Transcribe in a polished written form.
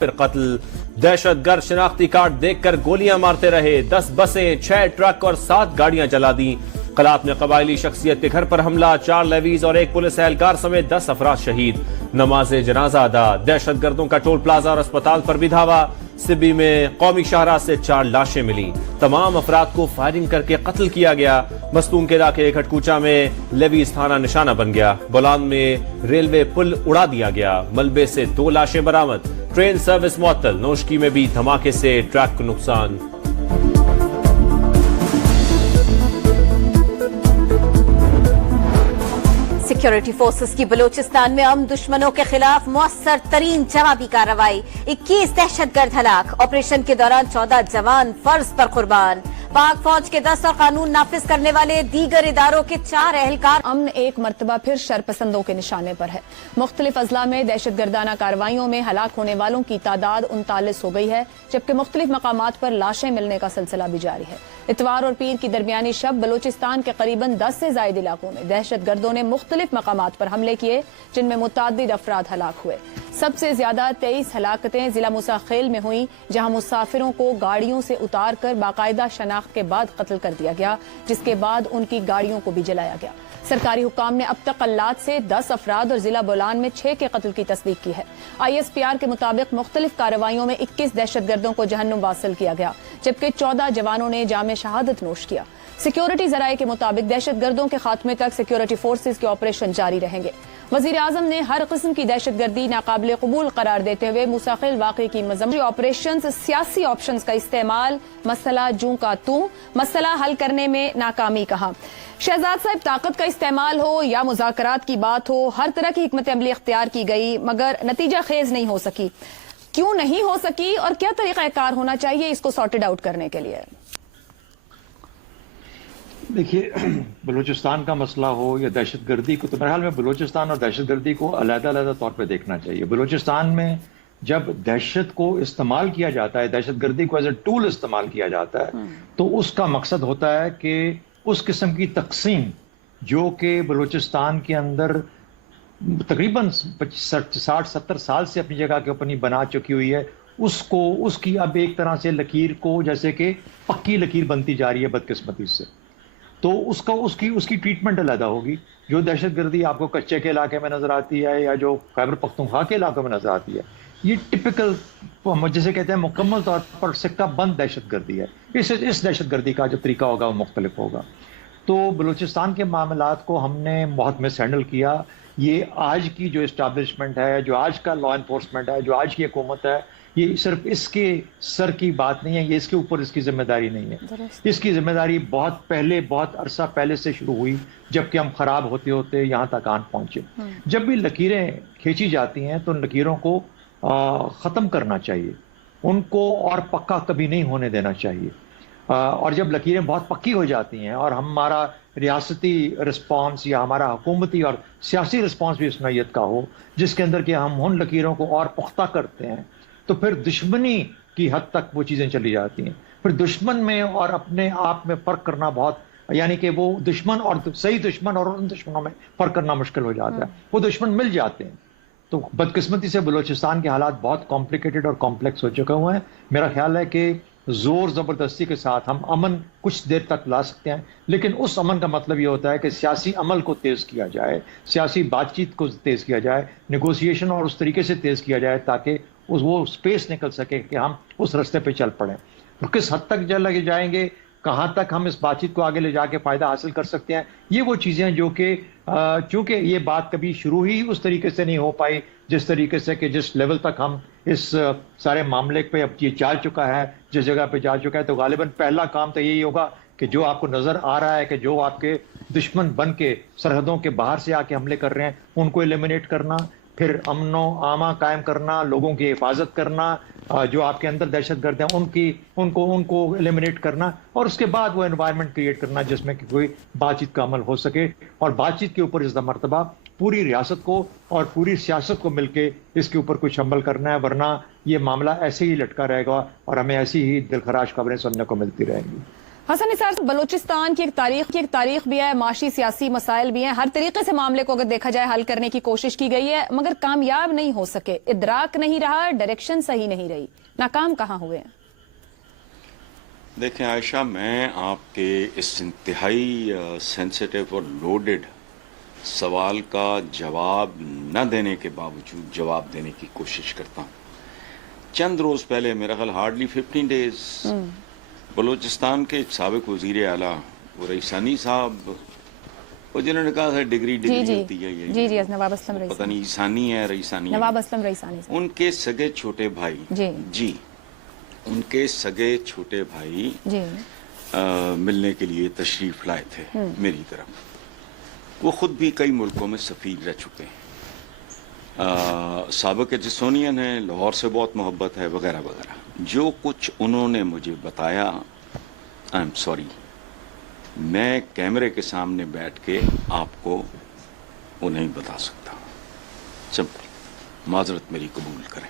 پھر قتل، دہشت گرد شناختی کارڈ دیکھ کر گولیاں مارتے رہے، 10 بسیں، 6 ٹرک اور 7 گاڑیاں جلا دیں۔ قلات میں قبائلی شخصیت کے گھر پر حملہ، 4 لیویز اور 1 پولیس اہلکار سمیت 10 افراد شہید۔ نماز جنازہ ادا، دہشت گردوں کا ٹول پلازا اور اسپتال پر بھی دھاوا۔ سبی میں قومی شاہراہ سے 4 لاشیں ملی، تمام افراد کو فائرنگ کر کے قتل کیا گیا۔ مستونگ کے علاقے کھٹکوچا میں لیویز تھانہ نشانہ بن گیا۔ بولان میں ریلوے پل اڑا دیا گیا، ملبے سے 2 لاشیں برآمد۔ ٹرین سروس معطل، نوشکی میں بھی دھماکے سے ٹرک کو نقصان۔ سیکیورٹی فورسز کی بلوچستان میں دشمنوں کے خلاف مؤثر ترین جوابی کارروائی، 21 دہشت گرد ہلاک۔ آپریشن کے دوران 14 جوان فرض پر قربان۔ پاک فوج کے 10 اور قانون نافذ کرنے والے دیگر اداروں کے 4 اہلکار۔ امن ایک مرتبہ پھر شرپسندوں کے نشانے پر ہے۔ مختلف اضلاع میں دہشت گردانہ کارروائیوں میں ہلاک ہونے والوں کی تعداد 39 ہو گئی ہے، جبکہ مختلف مقامات پر لاشیں ملنے کا سلسلہ بھی جاری ہے۔ اتوار اور پیر کی درمیانی شب بلوچستان کے قریباً 10 سے زائد علاقوں میں دہشت گردوں نے مختلف مقامات پر حملے کیے، جن میں متعدد افراد ہلاک ہوئے۔ سب سے زیادہ 23 ہلاکتیں ضلع موسیٰ خیل میں ہوئیں، جہاں مسافروں کو گاڑیوں سے اتار کر باقاعدہ شناخت کے بعد قتل کر دیا گیا، جس کے بعد ان کی گاڑیوں کو بھی جلایا گیا۔ سرکاری حکام نے اب تک قلات سے 10 افراد اور ضلع بولان میں 6 کے قتل کی تصدیق کی ہے۔ ISPR کے مطابق مختلف کارروائیوں میں 21 دہشت گردوں کو جہنم واصل کیا گیا، جبکہ 14 جوانوں نے جام شہادت نوش کیا۔ سیکیورٹی ذرائع کے مطابق دہشت گردوں کے خاتمے تک سیکیورٹی فورسز کے آپریشن جاری رہیں گے۔ وزیر اعظم نے ہر قسم کی دہشت گردی ناقابل قبول قرار دیتے ہوئے موسیٰ خیل واقعے کی مذمت۔ آپریشنز سیاسی آپشنز کا استعمال، مسئلہ جوں کا توں، مسئلہ حل کرنے میں ناکامی کہا۔ شہزاد صاحب، طاقت کا استعمال ہو یا مذاکرات کی بات ہو، ہر طرح کی حکمت عملی اختیار کی گئی، مگر نتیجہ خیز نہیں ہو سکی۔ کیوں نہیں ہو سکی اور کیا طریقہ کار ہونا چاہیے اس کو سارٹڈ آؤٹ کرنے کے لیے؟ دیکھیے، بلوچستان کا مسئلہ ہو یا دہشت گردی کو، تو میرے خیال میں بلوچستان اور دہشت گردی کو علیحدہ علیحدہ طور پہ دیکھنا چاہیے۔ بلوچستان میں جب دہشت کو استعمال کیا جاتا ہے، دہشت گردی کو ایز اے ٹول استعمال کیا جاتا ہے، تو اس کا مقصد ہوتا ہے کہ اس قسم کی تقسیم جو کہ بلوچستان کے اندر تقریباً 60-70 سال سے اپنی جگہ کے اپنی بنا چکی ہوئی ہے، اس کی اب ایک طرح سے لکیر کو جیسے کہ پکی لکیر بنتی جا رہی ہے بدقسمتی سے، تو اس کی ٹریٹمنٹ علیحدہ ہوگی۔ جو دہشت گردی آپ کو کچے کے علاقے میں نظر آتی ہے یا جو خیبر پختونخوا کے علاقوں میں نظر آتی ہے، یہ ٹپکل جسے کہتے ہیں مکمل طور پر سکہ بند دہشت گردی ہے۔ اس دہشت گردی کا جو طریقہ ہوگا وہ مختلف ہوگا۔ تو بلوچستان کے معاملات کو ہم نے بہت مس ہینڈل کیا۔ یہ آج کی جو اسٹیبلشمنٹ ہے، جو آج کا لا انفورسمنٹ ہے، جو آج کی حکومت ہے، یہ صرف اس کے سر کی بات نہیں ہے، یہ اس کے اوپر اس کی ذمہ داری نہیں ہے۔ اس کی ذمہ داری بہت پہلے، بہت عرصہ پہلے سے شروع ہوئی، جبکہ ہم خراب ہوتے ہوتے یہاں تک آن پہنچے۔ جب بھی لکیریں کھینچی جاتی ہیں تو ان لکیروں کو ختم کرنا چاہیے، ان کو اور پکا کبھی نہیں ہونے دینا چاہیے۔ اور جب لکیریں بہت پکی ہو جاتی ہیں اور ہمارا ریاستی رسپانس یا ہمارا حکومتی اور سیاسی رسپانس بھی اس نوعیت کا ہو جس کے اندر کہ ہم ان لکیروں کو اور پختہ کرتے ہیں، تو پھر دشمنی کی حد تک وہ چیزیں چلی جاتی ہیں۔ پھر دشمن میں اور اپنے آپ میں فرق کرنا بہت، یعنی کہ وہ دشمن اور صحیح دشمن اور ان دشمنوں میں فرق کرنا مشکل ہو جاتا ہے۔ وہ دشمن مل جاتے ہیں۔ تو بدقسمتی سے بلوچستان کے حالات بہت کمپلیکیٹڈ اور کمپلیکس ہو چکے ہوئے ہیں۔ میرا خیال ہے کہ زور زبردستی کے ساتھ ہم امن کچھ دیر تک لا سکتے ہیں، لیکن اس امن کا مطلب یہ ہوتا ہے کہ سیاسی عمل کو تیز کیا جائے، سیاسی بات چیت کو تیز کیا جائے، نیگوسیشن اور اس طریقے سے تیز کیا جائے تاکہ وہ سپیس نکل سکے کہ ہم اس رستے پہ چل پڑیں۔ تو کس حد تک لگے جائیں گے، کہاں تک ہم اس بات چیت کو آگے لے جا کے فائدہ حاصل کر سکتے ہیں، یہ وہ چیزیں جو کہ چونکہ یہ بات کبھی شروع ہی اس طریقے سے نہیں ہو پائی جس طریقے سے کہ جس لیول تک ہم اس سارے معاملے پہ اب یہ جا چکا ہے، جس جگہ پہ جا چکا ہے، تو غالباً پہلا کام تو یہی ہوگا کہ جو آپ کو نظر آ رہا ہے کہ جو آپ کے دشمن بن کے سرحدوں کے باہر سے آ کے حملے کر رہے ہیں ان کو ایلیمینیٹ کرنا، پھر امن و امان قائم کرنا، لوگوں کی حفاظت کرنا، جو آپ کے اندر دہشت گرد ہیں ان کو ایلیمینیٹ کرنا، اور اس کے بعد وہ انوائرمنٹ کریٹ کرنا جس میں کہ کوئی بات چیت کا عمل ہو سکے۔ اور بات چیت کے اوپر اس مرتبہ پوری ریاست کو اور پوری سیاست کو مل کے اس کے اوپر کچھ عمل کرنا ہے، ورنہ یہ معاملہ ایسے ہی لٹکا رہے گا اور ہمیں ایسی ہی دلخراش خبریں سننے کو ملتی رہیں گی۔ حسن نثار صاحب، بلوچستان کی ایک تاریخ بھی ہے، معاشی سیاسی مسائل بھی ہیں، ہر طریقے سے معاملے کو اگر دیکھا جائے حل کرنے کی کوشش کی گئی ہے مگر کامیاب نہیں ہو سکے، ادراک نہیں رہا، ڈائریکشن صحیح نہیں رہی، ناکام کہاں ہوئے ہیں؟ دیکھیں عائشہ، میں آپ کے اس انتہائی سینسیٹیو اور لوڈڈ سوال کا جواب نہ دینے کے باوجود جواب دینے کی کوشش کرتا ہوں۔ چند روز پہلے، میرا خیال ہارڈلی 15 ڈیز، بلوچستان کے ایک سابق وزیر اعلیٰ وہ رئیسانی صاحب، وہ جنہوں نے کہا تھا ڈگری ہوتی ہے، جی نواب اسلم رئیسانی، پتہ نہیں ایسانی ہے رئیسانی، نواب اسلم رئیسانی، ان کے سگے چھوٹے بھائی، جی ان کے سگے چھوٹے بھائی ملنے کے لیے تشریف لائے تھے میری طرف۔ وہ خود بھی کئی ملکوں میں سفیر رہ چکے ہیں، سابق ایجسونین ہیں، لاہور سے بہت محبت ہے، وغیرہ وغیرہ۔ جو کچھ انہوں نے مجھے بتایا، آئی ایم سوری، میں کیمرے کے سامنے بیٹھ کے آپ کو وہ نہیں بتا سکتا، سمپل، معذرت میری قبول کریں۔